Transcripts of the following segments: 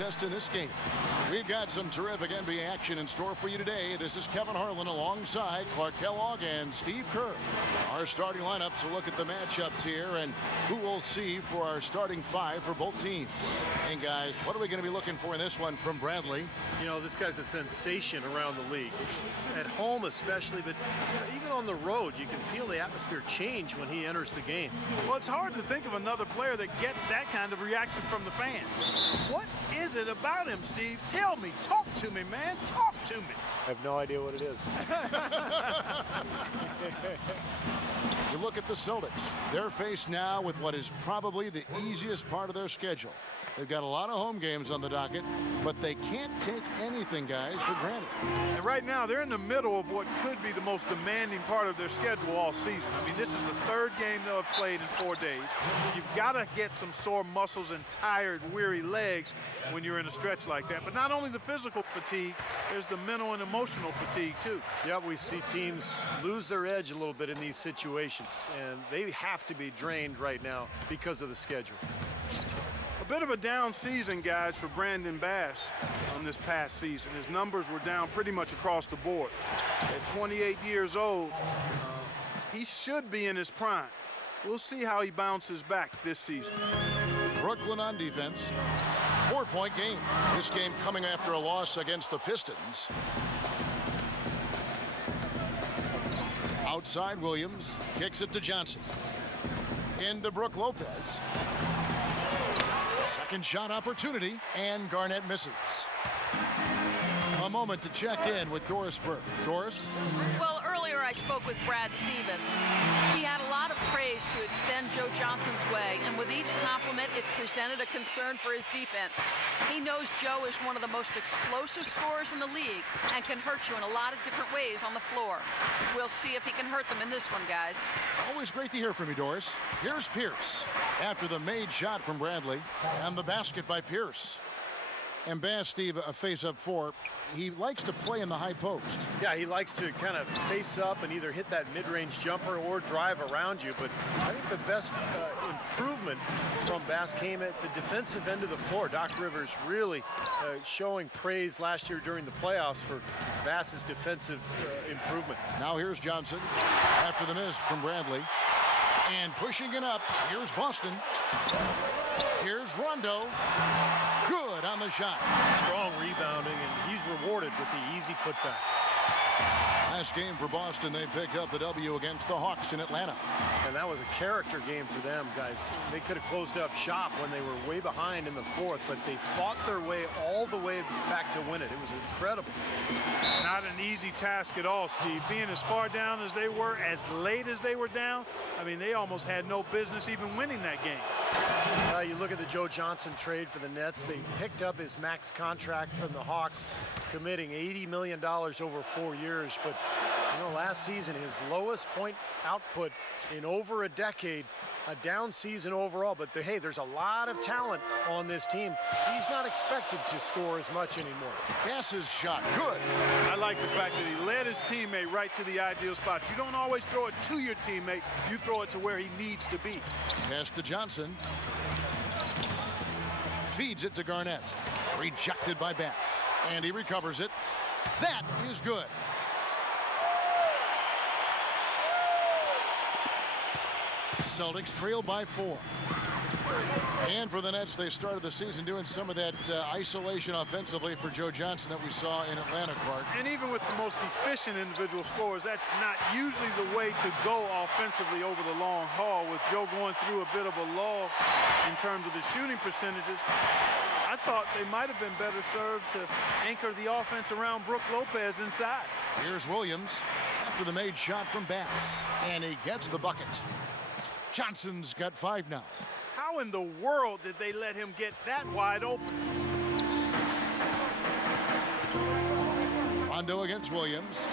contest in this game. We've got some terrific NBA action in store for you today. This is Kevin Harlan alongside Clark Kellogg and Steve Kerr. Our starting lineups will look at the matchups here and who we'll see for our starting five for both teams. And guys, what are we going to be looking for in this one from Bradley? You know, this guy's a sensation around the league. At home especially, but even on the road, you can feel the atmosphere change when he enters the game. Well, it's hard to think of another player that gets that kind of reaction from the fans. What is it about him, Steve? Tell me. Talk to me, man. Talk to me. I have no idea what it is. You look at the Celtics. They're faced now with what is probably the easiest part of their schedule. They've got a lot of home games on the docket, but they can't take anything, guys, for granted. And right now, they're in the middle of what could be the most demanding part of their schedule all season. I mean, this is the third game they'll have played in 4 days. You've got to get some sore muscles and tired, weary legs when you're in a stretch like that. But not only the physical fatigue, there's the mental and emotional fatigue, too. Yeah, we see teams lose their edge a little bit in these situations, and they have to be drained right now because of the schedule. A bit of a down season, guys, for Brandon Bass on this past season. His numbers were down pretty much across the board. At 28 years old, he should be in his prime. We'll see how he bounces back this season. Brooklyn on defense. 4-point game. This game coming after a loss against the Pistons. Outside Williams. Kicks it to Johnson. Into Brook Lopez. Second shot opportunity, and Garnett misses. A moment to check in with Doris Burke. Doris? Well, earlier I spoke with Brad Stevens. He had a lot of praise to extend Joe Johnson's way, and with each compliment, it presented a concern for his defense. He knows Joe is one of the most explosive scorers in the league and can hurt you in a lot of different ways on the floor. We'll see if he can hurt them in this one, guys. Always great to hear from you, Doris. Here's Pierce after the made shot from Bradley and the basket by Pierce. And Bass, Steve, a face-up four. He likes to play in the high post. Yeah, he likes to kind of face up and either hit that mid-range jumper or drive around you. But I think the best improvement from Bass came at the defensive end of the floor. Doc Rivers really showing praise last year during the playoffs for Bass's defensive improvement. Now here's Johnson after the miss from Bradley. And pushing it up, here's Boston. Here's Rondo. Good on the shot. Strong rebounding, and he's rewarded with the easy putback. Last game for Boston, they picked up the W against the Hawks in Atlanta. And that was a character game for them, guys. They could have closed up shop when they were way behind in the fourth, but they fought their way all the way back to win it. It was incredible. Not an easy task at all, Steve. Being as far down as they were, as late as they were down, I mean, they almost had no business even winning that game. You look at the Joe Johnson trade for the Nets. They picked up his max contract from the Hawks, committing $80 million over 4 years. But, you know, last season, his lowest point output in over a decade, a down season overall. But, hey, there's a lot of talent on this team. He's not expected to score as much anymore. Bass's shot, good. I like the fact that he led his teammate right to the ideal spot. You don't always throw it to your teammate. You throw it to where he needs to be. Pass to Johnson. Feeds it to Garnett. Rejected by Bass. And he recovers it. That is good. Celtics trail by 4. And for the Nets, they started the season doing some of that isolation offensively for Joe Johnson that we saw in Atlanta, Clark. And even with the most efficient individual scorers, that's not usually the way to go offensively over the long haul. With Joe going through a bit of a lull in terms of his shooting percentages, I thought they might have been better served to anchor the offense around Brook Lopez inside. Here's Williams after the made shot from Bass. And he gets the bucket. Johnson's got 5 now. How in the world did they let him get that wide open? Rondo against Williams.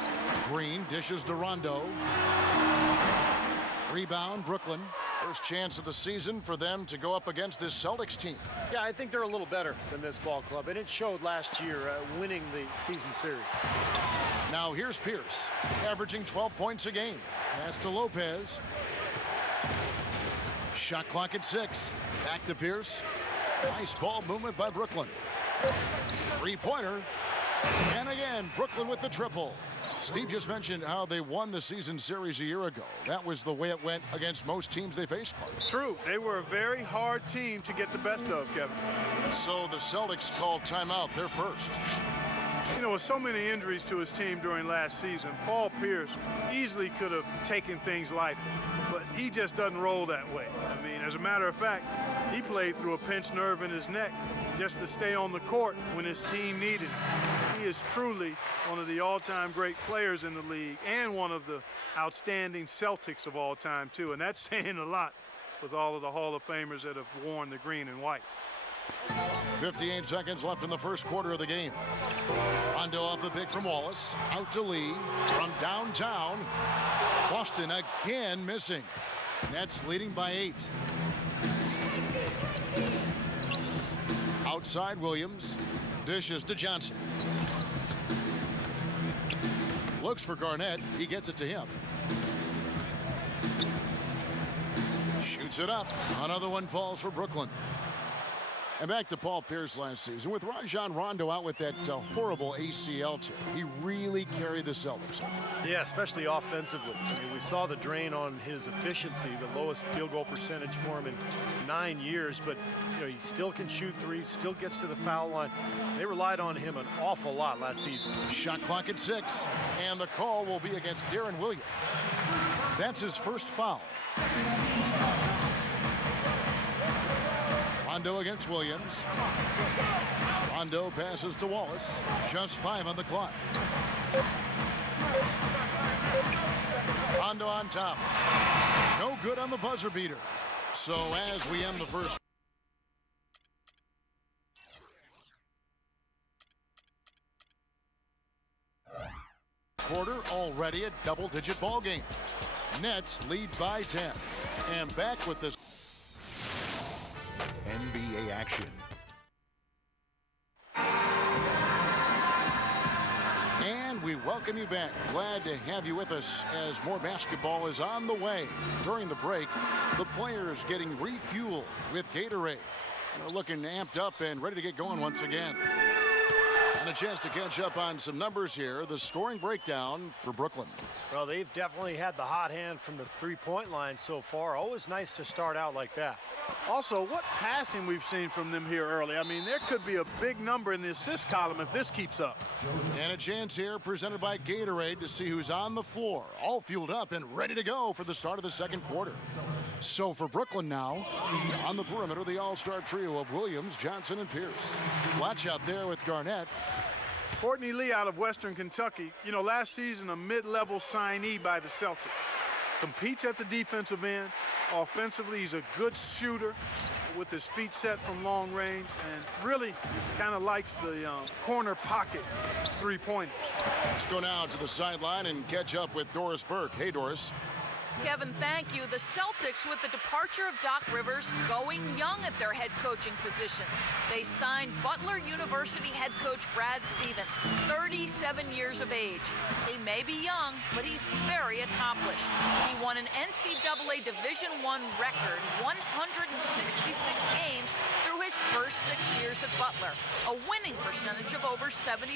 Green dishes to Rondo. Rebound, Brooklyn. First chance of the season for them to go up against this Celtics team. Yeah, I think they're a little better than this ball club, and it showed last year winning the season series. Now here's Pierce, averaging 12 points a game. Pass to Lopez. Shot clock at 6. Back to Pierce. Nice ball movement by Brooklyn. Three-pointer. And again, Brooklyn with the triple. Steve just mentioned how they won the season series a year ago. That was the way it went against most teams they faced, Clark. True. They were a very hard team to get the best of, Kevin. So the Celtics called timeout. They're first. You know, with so many injuries to his team during last season, Paul Pierce easily could have taken things lightly, but he just doesn't roll that way. I mean, as a matter of fact, he played through a pinched nerve in his neck just to stay on the court when his team needed him. He is truly one of the all-time great players in the league and one of the outstanding Celtics of all time, too. And that's saying a lot with all of the Hall of Famers that have worn the green and white. 58 seconds left in the first quarter of the game. Rondo off the pick from Wallace. Out to Lee. From downtown. Boston again missing. Nets leading by 8. Outside Williams. Dishes to Johnson. Looks for Garnett. He gets it to him. Shoots it up. Another one falls for Brooklyn. And back to Paul Pierce last season. With Rajon Rondo out with that horrible ACL tear, he really carried the Celtics. Yeah, especially offensively. I mean, we saw the drain on his efficiency, the lowest field goal percentage for him in 9 years, but you know, he still can shoot threes, still gets to the foul line. They relied on him an awful lot last season. Shot clock at 6, and the call will be against Darren Williams. That's his first foul. Rondo against Williams. Rondo passes to Wallace. Just 5 on the clock. Rondo on top. No good on the buzzer beater. So as we end the first quarter, already a double-digit ball game. Nets lead by 10. And back with this NBA action. And we welcome you back. Glad to have you with us as more basketball is on the way. During the break, the players getting refueled with Gatorade. They're looking amped up and ready to get going once again. And a chance to catch up on some numbers here. The scoring breakdown for Brooklyn. Well, they've definitely had the hot hand from the three-point line so far. Always nice to start out like that. Also, what passing we've seen from them here early. I mean, there could be a big number in the assist column if this keeps up. And a chance here presented by Gatorade to see who's on the floor. All fueled up and ready to go for the start of the second quarter. So for Brooklyn now, on the perimeter, the all-star trio of Williams, Johnson, and Pierce. Watch out there with Garnett. Courtney Lee out of Western Kentucky. You know, last season a mid-level signee by the Celtics. Competes at the defensive end. Offensively, he's a good shooter with his feet set from long range and really kind of likes the corner pocket three-pointers. Let's go now to the sideline and catch up with Doris Burke. Hey, Doris. Kevin, thank you. The Celtics, with the departure of Doc Rivers, going young at their head coaching position. They signed Butler University head coach Brad Stevens, 37 years of age. He may be young, but he's very accomplished. He won an NCAA Division I record 166 games through his first 6 years at Butler, a winning percentage of over 77%.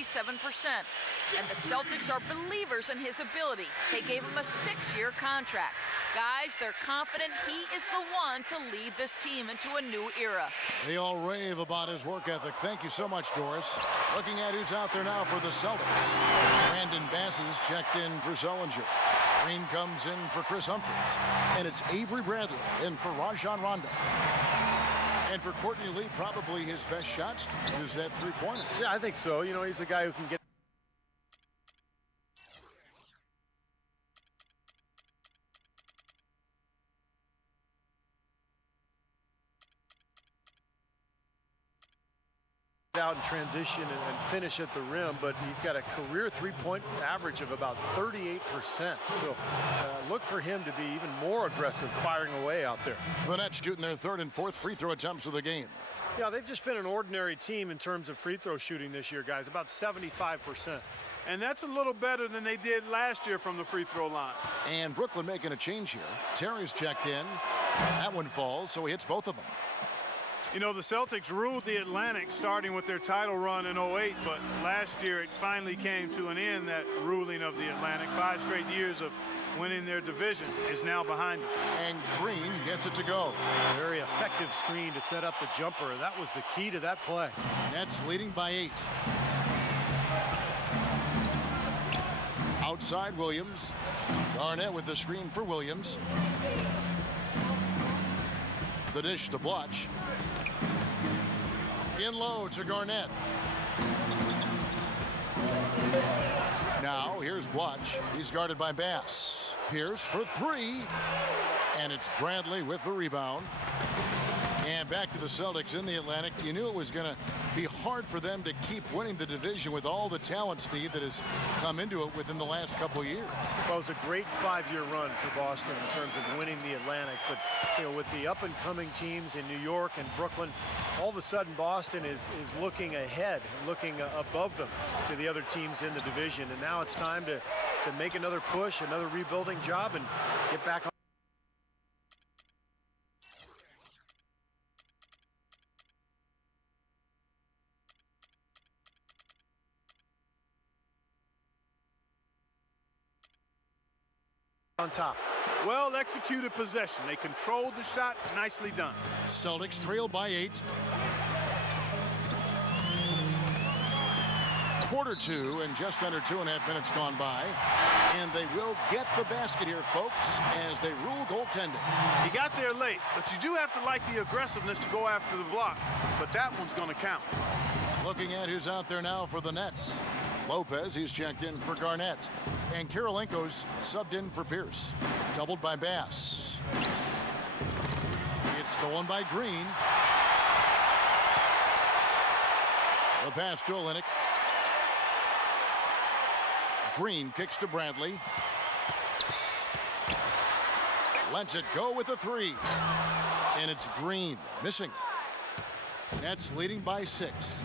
And the Celtics are believers in his ability. They gave him a 6-year contract. Guys, they're confident he is the one to lead this team into a new era. They all rave about his work ethic. Thank you so much, Doris. Looking at who's out there now for the Celtics. Brandon Bass is checked in for Zellinger. Green comes in for Chris Humphries. And it's Avery Bradley in for Rajon Rondo. And for Courtney Lee, probably his best shots is that three-pointer. Yeah, I think so. You know, he's a guy who can get out in transition and finish at the rim, but he's got a career three-point average of about 38%. So look for him to be even more aggressive firing away out there. The Nets shooting their third and fourth free throw attempts of the game. Yeah, they've just been an ordinary team in terms of free throw shooting this year, guys, about 75%. And that's a little better than they did last year from the free throw line. And Brooklyn making a change here. Terry's checked in. That one falls, so he hits both of them. You know, the Celtics ruled the Atlantic starting with their title run in '08, but last year it finally came to an end, that ruling of the Atlantic. 5 straight years of winning their division is now behind them. And Green gets it to go. Very effective screen to set up the jumper. That was the key to that play. Nets leading by 8. Outside Williams. Garnett with the screen for Williams. The dish to Blotch. In low to Garnett. Now here's Blotch. He's guarded by Bass. Pierce for 3. And it's Bradley with the rebound. And back to the Celtics in the Atlantic. You knew it was going to be hard for them to keep winning the division with all the talent, Steve, that has come into it within the last couple of years. Well, it was a great 5-year run for Boston in terms of winning the Atlantic. But, you know, with the up-and-coming teams in New York and Brooklyn, all of a sudden Boston is looking ahead, looking above them to the other teams in the division. And now it's time to make another push, another rebuilding job, and get back on. On top. Well executed possession. They controlled the shot. Nicely done. Celtics trail by 8. Quarter 2 and just under 2.5 minutes gone by. And they will get the basket here, folks, as they rule goaltending. He got there late, but you do have to like the aggressiveness to go after the block. But that one's going to count. Looking at who's out there now for the Nets. Lopez, he's checked in for Garnett. And Kirilenko's subbed in for Pierce. Doubled by Bass. It's stolen by Green. The pass to Olynyk. Green kicks to Bradley. Lets it go with a 3. And it's Green missing. Nets leading by 6.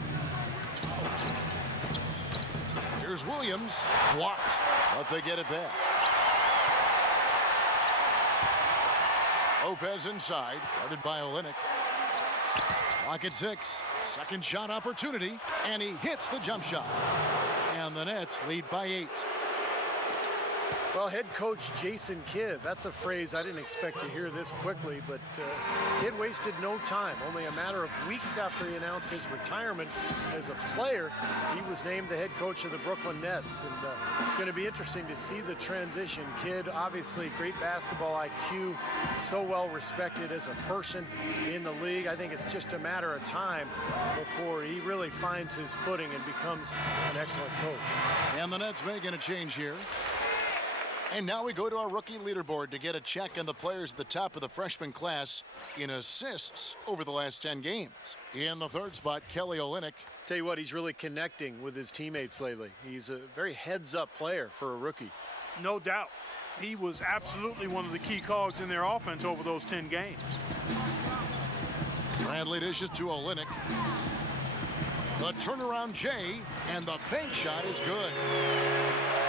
Here's Williams, blocked, but they get it back. Lopez inside, guarded by Olynyk. Clock at 6, second shot opportunity, and he hits the jump shot. And the Nets lead by 8. Well, head coach Jason Kidd, that's a phrase I didn't expect to hear this quickly, but Kidd wasted no time. Only a matter of weeks after he announced his retirement as a player, he was named the head coach of the Brooklyn Nets. And it's going to be interesting to see the transition. Kidd, obviously great basketball IQ, so well respected as a person in the league. I think it's just a matter of time before he really finds his footing and becomes an excellent coach. And the Nets making a change here. And now we go to our rookie leaderboard to get a check on the players at the top of the freshman class in assists over the last 10 games. In the third spot, Kelly Olynyk. Tell you what, he's really connecting with his teammates lately. He's a very heads-up player for a rookie. No doubt. He was absolutely one of the key cogs in their offense over those 10 games. Bradley dishes to Olynyk. The turnaround Jay, and the bank shot is good.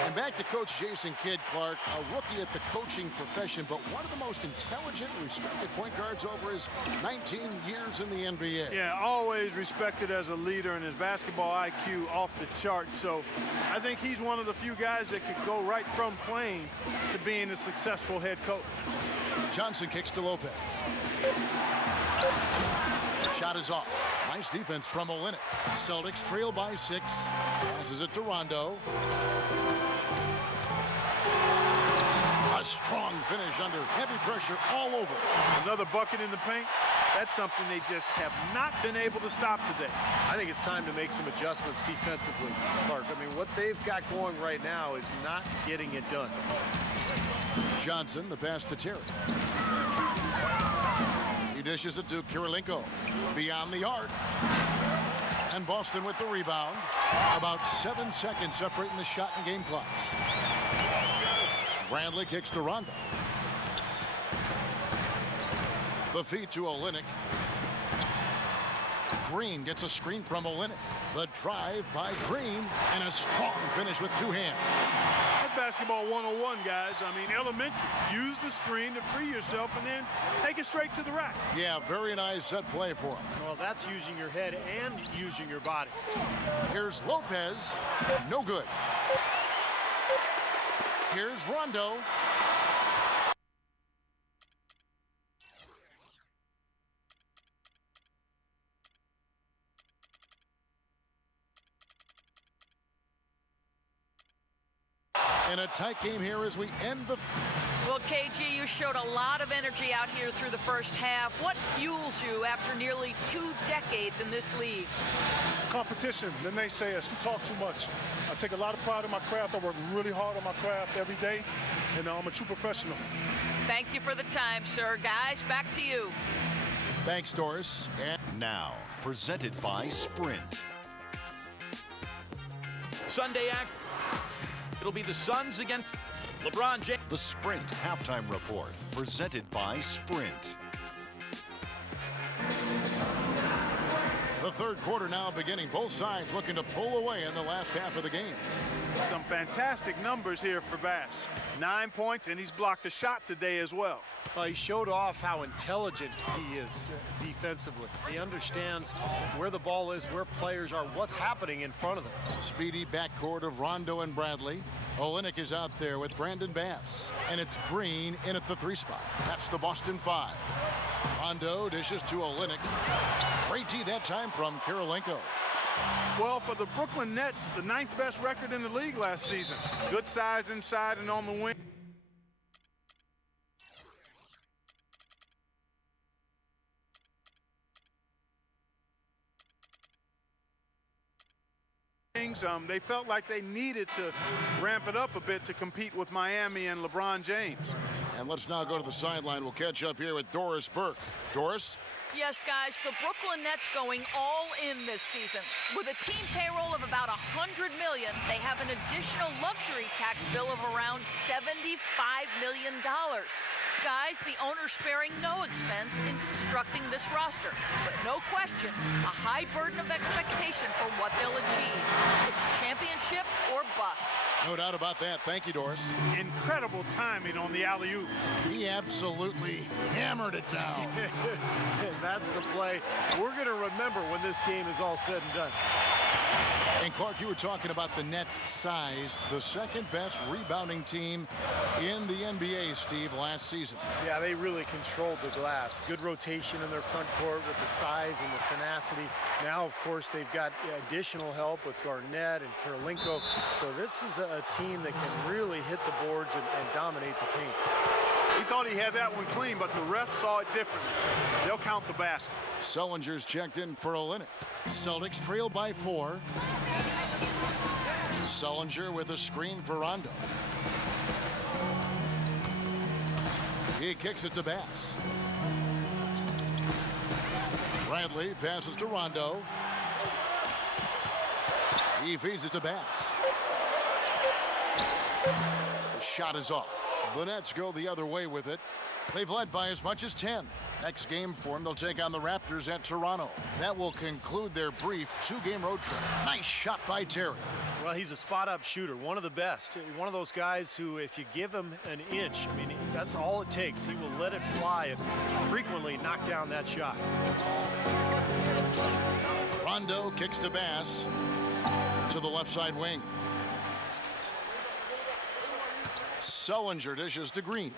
And back to Coach Jason Kidd, Clark, a rookie at the coaching profession, but one of the most intelligent and respected point guards over his 19 years in the NBA. Yeah, always respected as a leader, and his basketball IQ off the charts. So I think he's one of the few guys that could go right from playing to being a successful head coach. Johnson kicks to Lopez. Shot is off. Nice defense from Olynyk. Celtics trail by 6. Passes it to Rondo. A strong finish under heavy pressure all over. Another bucket in the paint. That's something they just have not been able to stop today. I think it's time to make some adjustments defensively, Clark. I mean, what they've got going right now is not getting it done. Johnson, the pass to Terry. He dishes it to Kirilenko. Beyond the arc. And Boston with the rebound. About 7 seconds separating the shot and game clocks. Bradley kicks to Rondo. The feed to Olynyk. Green gets a screen from Olynyk. The drive by Green, and a strong finish with two hands. That's basketball 101, guys. I mean, elementary. Use the screen to free yourself and then take it straight to the rack. Yeah, very nice set play for him. Well, that's using your head and using your body. Here's Lopez. No good. Here's Rondo. In a tight game here as we end the... Well, KG, you showed a lot of energy out here through the first half. What fuels you after nearly 2 decades in this league? Competition. The naysayers, who talk too much. I take a lot of pride in my craft. I work really hard on my craft every day, and I'm a true professional. Thank you for the time, sir. Guys, back to you. Thanks, Doris. And Now, presented by Sprint. Sunday act. It'll be the Suns against LeBron James. The Sprint Halftime Report, presented by Sprint. the third quarter now beginning. Both sides looking to pull away in the last half of the game. Some fantastic numbers here for Bass. 9 points, and he's blocked a shot today as well. Well, he showed off how intelligent he is defensively. He understands where the ball is, where players are, what's happening in front of them. Speedy backcourt of Rondo and Bradley. Olynyk is out there with Brandon Bass. And it's Green in at the 3 spot. That's the Boston 5. Rondo dishes to Olynyk. Great D that time from Kirilenko. Well, for the Brooklyn Nets, the 9th best record in the league last season. Good size inside and on the wing. They felt like they needed to ramp it up a bit to compete with Miami and LeBron James. And let's now go to the sideline. We'll catch up here with Doris Burke. Doris? Yes, guys, the Brooklyn Nets going all in this season. With a team payroll of about $100 million, they have an additional luxury tax bill of around $75 million. Guys, the owner's sparing no expense in constructing this roster. But no question, a high burden of expectation for what they'll achieve. It's championship or bust. No doubt about that. Thank you, Doris. Incredible timing on the alley-oop. He absolutely hammered it down. And that's the play we're going to remember when this game is all said and done. And Clark, you were talking about the Nets' size, the second best rebounding team in the NBA, Steve, last season. Yeah, they really controlled the glass. Good rotation in their front court with the size and the tenacity. Now, of course, they've got additional help with Garnett and Kirilenko. So this is a team that can really hit the boards and dominate the paint. He thought he had that one clean, but the ref saw it differently. They'll count the basket. Sullinger's checked in for Olynyk. Celtics trail by 4. Sullinger with a screen for Rondo. He kicks it to Bass. Bradley passes to Rondo. He feeds it to Bass. The shot is off. The Nets go the other way with it. They've led by as much as 10. Next game for them, they'll take on the Raptors at Toronto. That will conclude their brief 2-game road trip. Nice shot by Terry. Well, he's a spot-up shooter, one of the best. One of those guys who, if you give him an inch, I mean, that's all it takes. He will let it fly and frequently knock down that shot. Rondo kicks to Bass to the left side wing. Sullinger dishes to Green.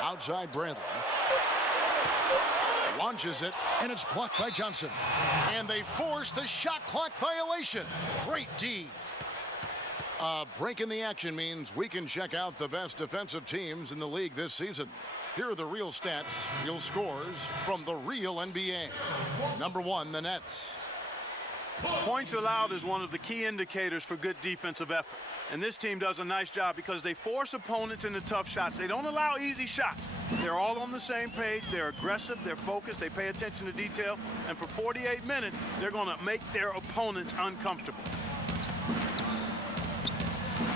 Outside Bradley. Launches it, and it's blocked by Johnson. And they force the shot clock violation. Great D. Break in the action means we can check out the best defensive teams in the league this season. Here are the real stats, real scores from the real NBA. Number 1, the Nets. Points allowed is one of the key indicators for good defensive effort. And this team does a nice job because they force opponents into tough shots. They don't allow easy shots. They're all on the same page. They're aggressive. They're focused. They pay attention to detail. And for 48 minutes, they're going to make their opponents uncomfortable.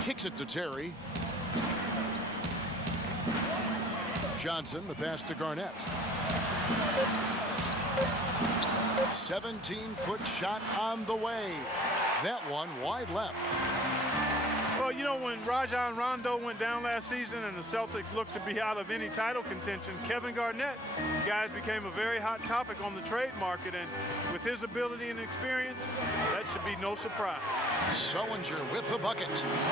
Kicks it to Terry. Johnson, the pass to Garnett. 17-foot shot on the way. That one wide left. Well, you know, when Rajon Rondo went down last season and the Celtics looked to be out of any title contention, Kevin Garnett, guys, became a very hot topic on the trade market. And with his ability and experience, that should be no surprise. Sullinger with the bucket.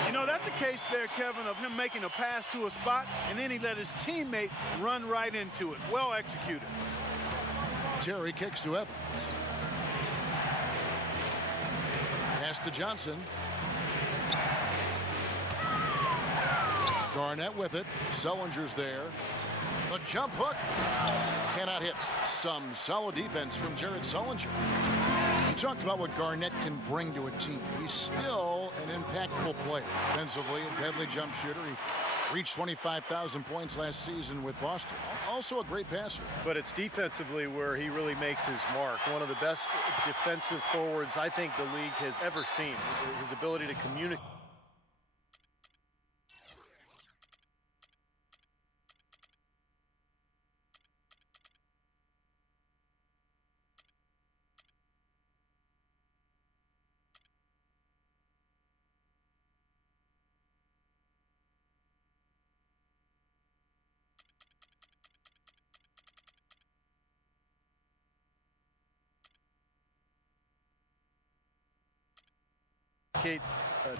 You know, that's a case there, Kevin, of him making a pass to a spot, and then he let his teammate run right into it. Well executed. Terry kicks to Evans. Pass to Johnson. Garnett with it. Sullinger's there. The jump hook. Cannot hit. Some solid defense from Jared Sullinger. You talked about what Garnett can bring to a team. He's still an impactful player. Defensively, a deadly jump shooter. He reached 25,000 points last season with Boston. Also a great passer. But it's defensively where he really makes his mark. One of the best defensive forwards I think the league has ever seen. His ability to communicate.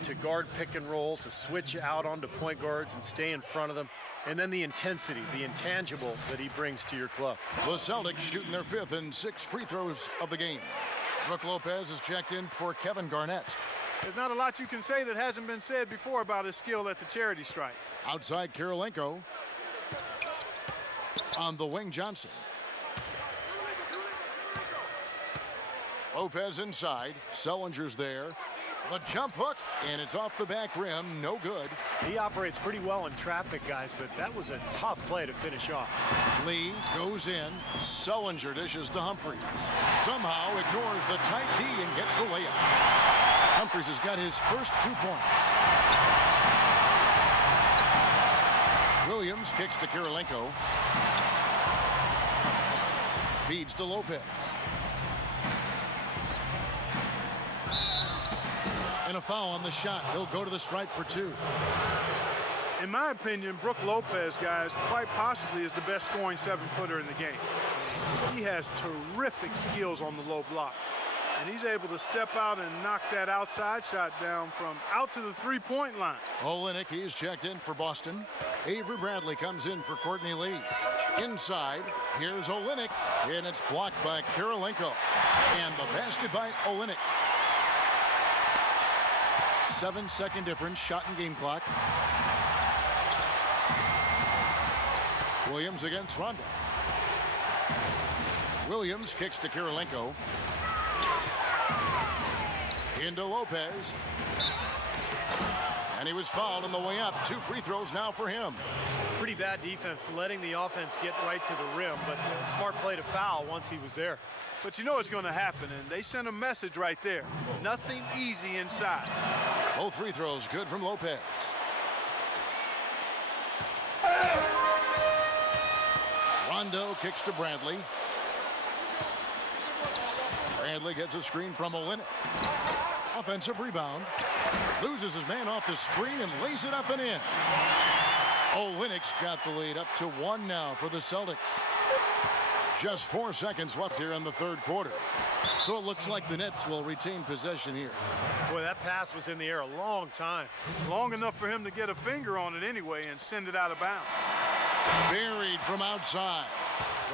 To guard pick and roll, to switch out onto point guards and stay in front of them, and then the intensity, the intangible that he brings to your club. The Celtics shooting their 5th and 6th free throws of the game. Brook Lopez is checked in for Kevin Garnett. There's not a lot you can say that hasn't been said before about his skill at the charity stripe. Outside Kirilenko. On the wing, Johnson. Lopez inside. Sullinger's there. The jump hook, and it's off the back rim. No good. He operates pretty well in traffic, guys, but that was a tough play to finish off. Lee goes in. Sullinger dishes to Humphries. Somehow ignores the tight D and gets the layup. Humphries has got his first 2 points. Williams kicks to Kirilenko. Feeds to Lopez. And a foul on the shot. He'll go to the stripe for 2. In my opinion, Brook Lopez, guys, quite possibly is the best scoring 7-footer in the game. He has terrific skills on the low block. And he's able to step out and knock that outside shot down from out to the 3-point line. Olynyk, he's checked in for Boston. Avery Bradley comes in for Courtney Lee. Inside, here's Olynyk, and it's blocked by Kirilenko. And the basket by Olynyk. 7-second difference, shot and game clock. Williams against Rondo. Williams kicks to Kirilenko. Into Lopez. And he was fouled on the way up. 2 free throws now for him. Pretty bad defense, letting the offense get right to the rim, but smart play to foul once he was there. But you know what's going to happen, and they sent a message right there. Nothing easy inside. Both free throws good from Lopez. Rondo kicks to Bradley. Bradley gets a screen from Olynyk. Offensive rebound. Loses his man off the screen and lays it up and in. Olynyk's got the lead up to 1 now for the Celtics. Just 4 seconds left here in the 3rd quarter. So it looks like the Nets will retain possession here. Boy, that pass was in the air a long time. Long enough for him to get a finger on it anyway and send it out of bounds. Buried from outside.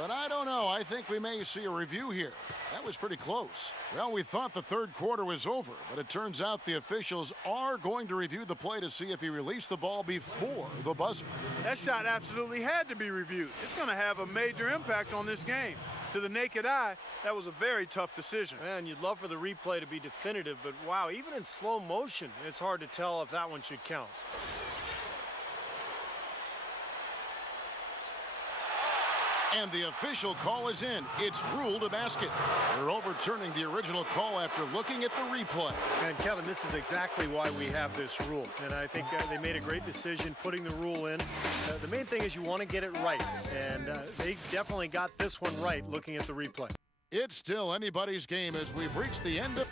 But I don't know. I think we may see a review here. That was pretty close. Well, we thought the 3rd quarter was over, but it turns out the officials are going to review the play to see if he released the ball before the buzzer. That shot absolutely had to be reviewed. It's going to have a major impact on this game. To the naked eye, that was a very tough decision. Man, you'd love for the replay to be definitive, but wow, even in slow motion, it's hard to tell if that one should count. And the official call is in. It's ruled a basket. They're overturning the original call after looking at the replay. And Kevin, this is exactly why we have this rule. And I think they made a great decision putting the rule in. The main thing is you want to get it right. And they definitely got this one right looking at the replay. It's still anybody's game as we've reached the end of.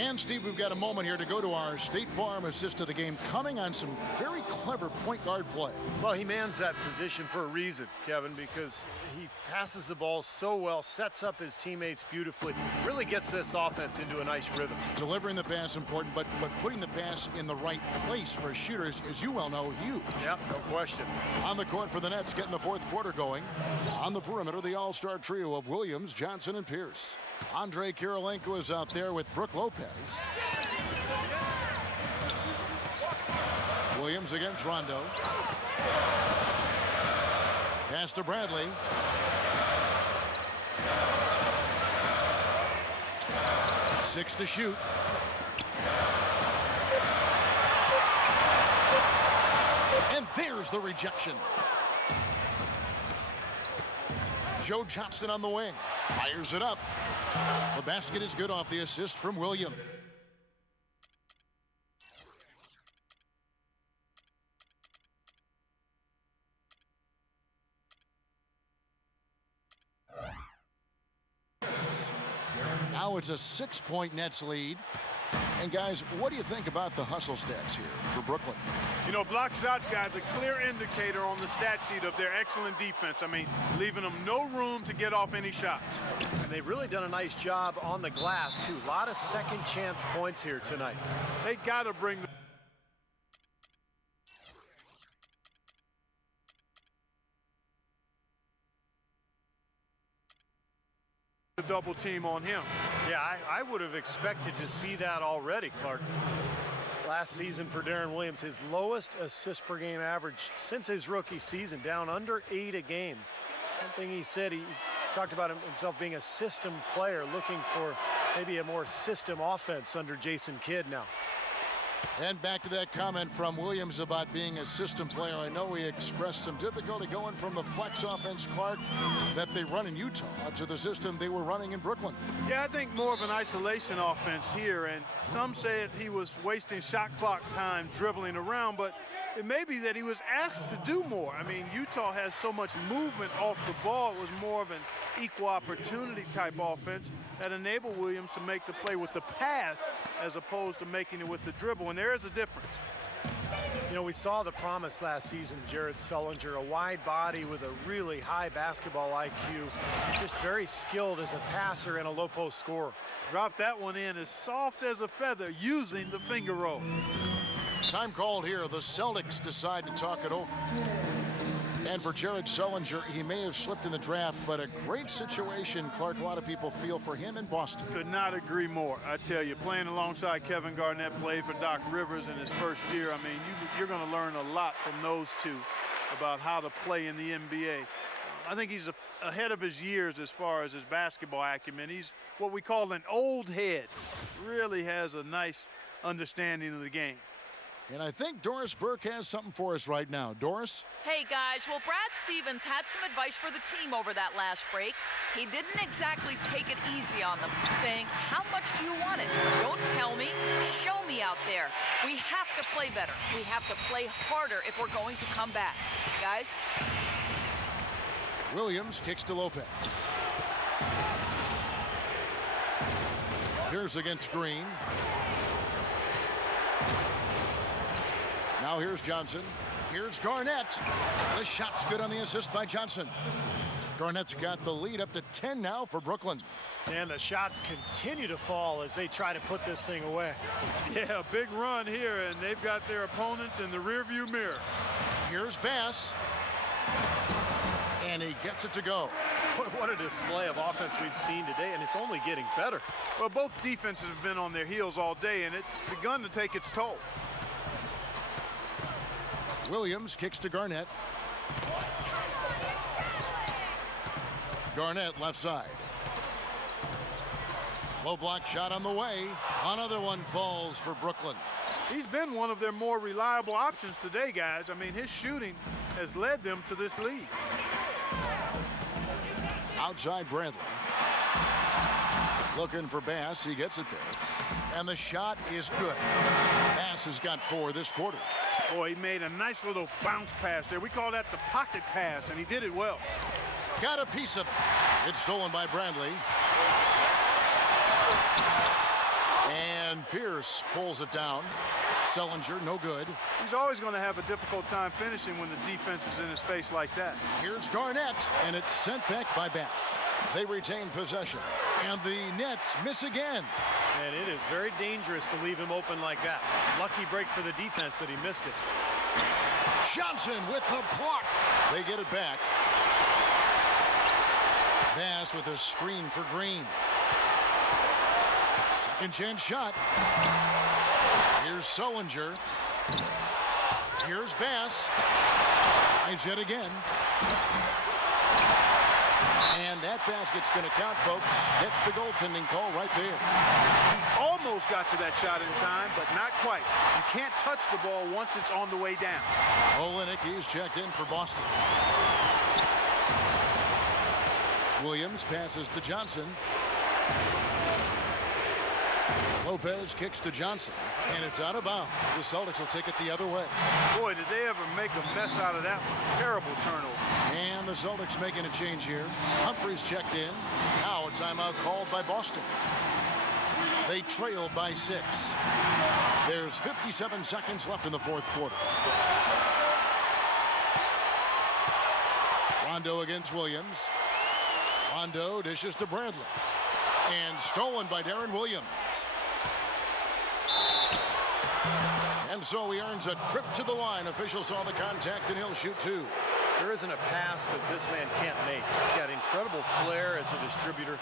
And Steve, we've got a moment here to go to our State Farm assist of the game, coming on some very clever point guard play. Well, he mans that position for a reason, Kevin, because he passes the ball so well, sets up his teammates beautifully, really gets this offense into a nice rhythm. Delivering the pass important, but putting the pass in the right place for shooters, as you well know, huge. Yep, no question. On the court for the Nets, getting the fourth quarter going. On the perimeter, the all-star trio of Williams, Johnson, and Pierce. Andre Kirilenko is out there with Brook Lopez. Williams against Rondo. Pass to Bradley. Six to shoot. And there's the rejection. Joe Johnson on the wing. Fires it up. The basket is good off the assist from Williams. Now it's a 6-point Nets lead. And guys, what do you think about the hustle stats here for Brooklyn? You know, block shots, guys, a clear indicator on the stat sheet of their excellent defense. I mean, leaving them no room to get off any shots. And they've really done a nice job on the glass, too. A lot of second chance points here tonight. They got to bring the double team on him. Yeah, I would have expected to see that already, Clark. Last season for Darren Williams, his lowest assist per game average since his rookie season, down under 8 a game. Something he said, he talked about himself being a system player, looking for maybe a more system offense under Jason Kidd now. And back to that comment from Williams about being a system player. I know he expressed some difficulty going from the flex offense, Clark, that they run in Utah to the system they were running in Brooklyn. Yeah, I think more of an isolation offense here, and some said he was wasting shot clock time dribbling around, but it may be that he was asked to do more. I mean, Utah has so much movement off the ball. It was more of an equal opportunity type offense that enabled Williams to make the play with the pass as opposed to making it with the dribble, and there is a difference. You know, we saw the promise last season of Jared Sullinger, a wide body with a really high basketball IQ, just very skilled as a passer and a low post scorer. Dropped that one in as soft as a feather using the finger roll. Time called here. The Celtics decide to talk it over. And for Jared Sullinger, he may have slipped in the draft, but a great situation, Clark, a lot of people feel for him in Boston. Could not agree more. I tell you, playing alongside Kevin Garnett, played for Doc Rivers in his first year. I mean, you're going to learn a lot from those two about how to play in the NBA. I think he's ahead of his years as far as his basketball acumen. He's what we call an old head. Really has a nice understanding of the game. And I think Doris Burke has something for us right now. Doris? Hey, guys. Well, Brad Stevens had some advice for the team over that last break. He didn't exactly take it easy on them, saying, how much do you want it? Don't tell me. Show me out there. We have to play better. We have to play harder if we're going to come back. Guys? Williams kicks to Lopez. Here's against Green. Now here's Johnson. Here's Garnett. The shot's good on the assist by Johnson. Garnett's got the lead up to 10 now for Brooklyn. And the shots continue to fall as they try to put this thing away. Yeah, big run here, and they've got their opponents in the rearview mirror. Here's Bass. And he gets it to go. What a display of offense we've seen today, and it's only getting better. Well, both defenses have been on their heels all day, and it's begun to take its toll. Williams kicks to Garnett. Garnett left side. Low block shot on the way. Another one falls for Brooklyn. He's been one of their more reliable options today, guys. I mean, his shooting has led them to this lead. Outside Bradley. Looking for Bass. He gets it there. And the shot is good. Bass Bass has got 4 this quarter. Boy, he made a nice little bounce pass there. We call that the pocket pass, and he did it well. Got a piece of it. It's stolen by Bradley. And Pierce pulls it down. Sellinger, no good. He's always going to have a difficult time finishing when the defense is in his face like that. Here's Garnett, and it's sent back by Bass. They retain possession, and the Nets miss again. And it is very dangerous to leave him open like that. Lucky break for the defense that he missed it. Johnson with the block. They get it back. Bass with a screen for Green. Second chance shot. Here's Sellinger. Here's Bass. Tries yet again. And that basket's going to count, folks. Gets the goaltending call right there. He almost got to that shot in time, but not quite. You can't touch the ball once it's on the way down. Olenek, he's checked in for Boston. Williams passes to Johnson. Lopez kicks to Johnson, and it's out of bounds. The Celtics will take it the other way. Boy, did they ever make a mess out of that one. Terrible turnover. And the Celtics making a change here. Humphries checked in. Now a timeout called by Boston. They trail by 6. There's 57 seconds left in the fourth quarter. Rondo against Williams. Rondo dishes to Bradley. And stolen by Darren Williams. And so he earns a trip to the line. Official saw the contact, and he'll shoot 2. There isn't a pass that this man can't make. He's got incredible flair as a distributor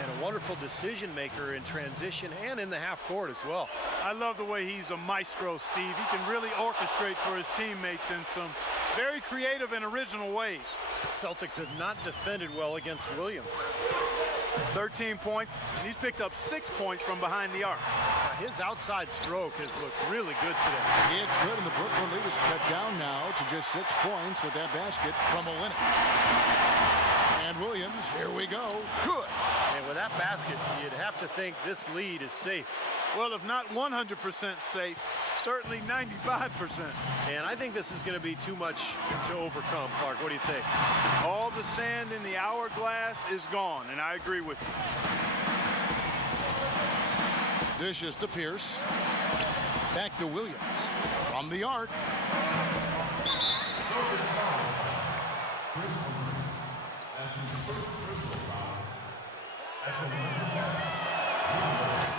and a wonderful decision maker in transition and in the half court as well. I love the way he's a maestro, Steve. He can really orchestrate for his teammates in some very creative and original ways. The Celtics have not defended well against Williams. 13 points, and he's picked up 6 points from behind the arc. His outside stroke has looked really good today. It's good, and the Brooklyn lead is cut down now to just 6 points with that basket from Olenek. And Williams, here we go. Good. And with that basket, you'd have to think this lead is safe. Well, if not 100% safe, certainly 95%. And I think this is going to be too much to overcome, Clark. What do you think? All the sand in the hourglass is gone, and I agree with you. Dishes to Pierce. Back to Williams. From the arc.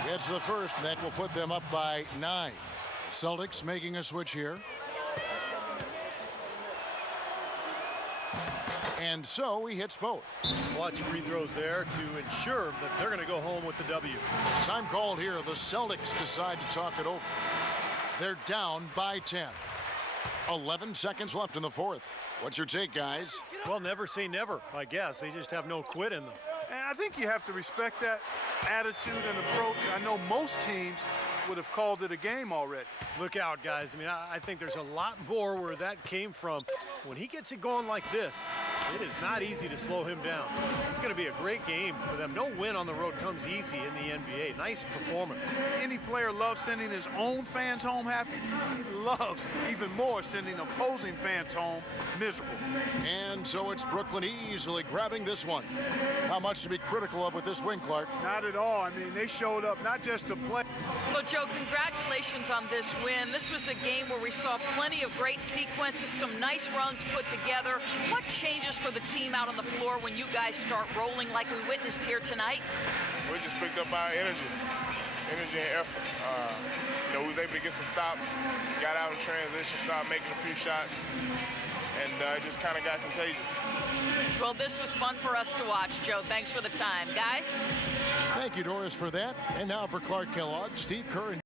Gets the first, and that will put them up by 9. Celtics making a switch here. And so he hits both. Clutch free throws there to ensure that they're going to go home with the W. Time called here. The Celtics decide to talk it over. They're down by 10. 11 seconds left in the fourth. What's your take, guys? Well, never say never, I guess. They just have no quit in them. And I think you have to respect that attitude and approach. I know most teams would have called it a game already. Look out, guys. I mean, I think there's a lot more where that came from. When he gets it going like this, it is not easy to slow him down. It's going to be a great game for them. No win on the road comes easy in the NBA. Nice performance. Any player loves sending his own fans home happy. He loves even more sending opposing fans home miserable. And so it's Brooklyn easily grabbing this one. How much to be critical of with this win, Clark? Not at all. I mean, they showed up not just to play. Well, Joe, congratulations on this win. This was a game where we saw plenty of great sequences, some nice runs put together. What changes for the team out on the floor when you guys start rolling like we witnessed here tonight? We just picked up our energy and effort. We was able to get some stops, got out in transition, started making a few shots, and it just kind of got contagious. Well, this was fun for us to watch, Joe. Thanks for the time. Guys? Thank you, Doris, for that. And now for Clark Kellogg, Steve Kerr, and